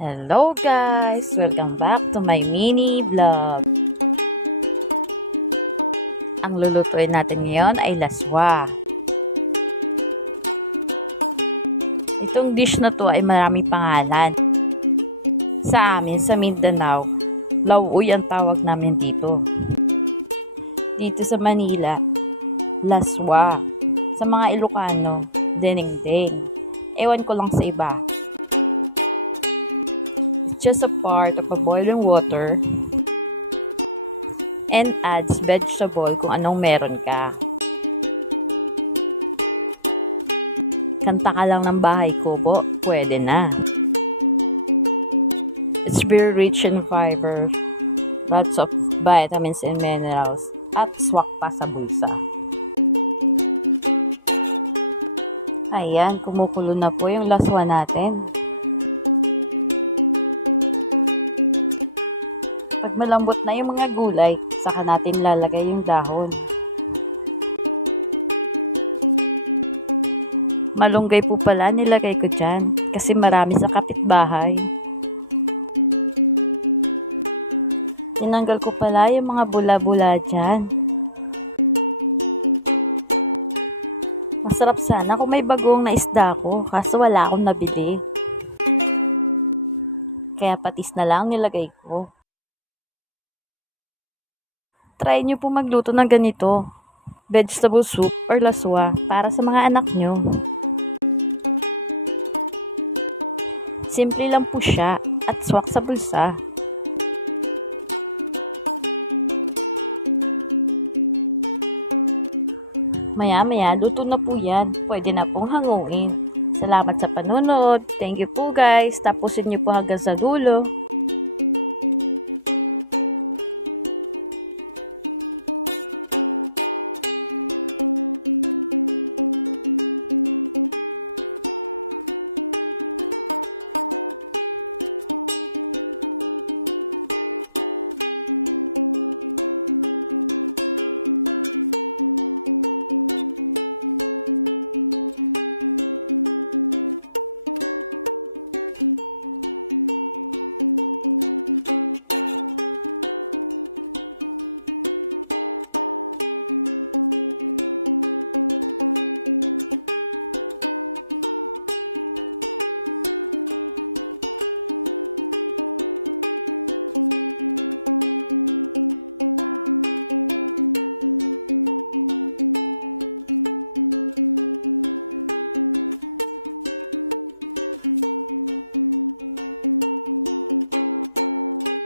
Hello guys! Welcome back to my mini vlog. Ang lulutuin natin ngayon ay laswa. Itong dish na to ay maraming pangalan. Sa amin, sa Mindanao, lauoy ang tawag namin dito. Dito sa Manila, laswa. Sa mga Ilocano, deneng-deng. Ewan ko lang sa iba. Just a part of a boiling water and adds vegetable kung anong meron ka. Kanta ka lang ng bahay kubo, pwede na. It's very rich in fiber, lots of vitamins and minerals, at swak pa sa bulsa. Ayan, kumukulo na po yung laswa natin. Malambot na yung mga gulay, saka natin lalagay yung dahon. Malunggay po pala nilagay ko dyan, kasi marami sa kapitbahay. Tinanggal ko pala yung mga bula-bula dyan. Masarap sana kung may bagong na isda ko, kaso wala akong nabili. Kaya patis na lang nilagay ko. Try nyo po magluto ng ganito, vegetable soup or laswa para sa mga anak nyo. Simple lang po siya at swak sa bulsa. Maya-maya, luto na po yan. Pwede na pong hanguin. Salamat sa panonood. Thank you po guys. Tapusin nyo po hanggang sa dulo.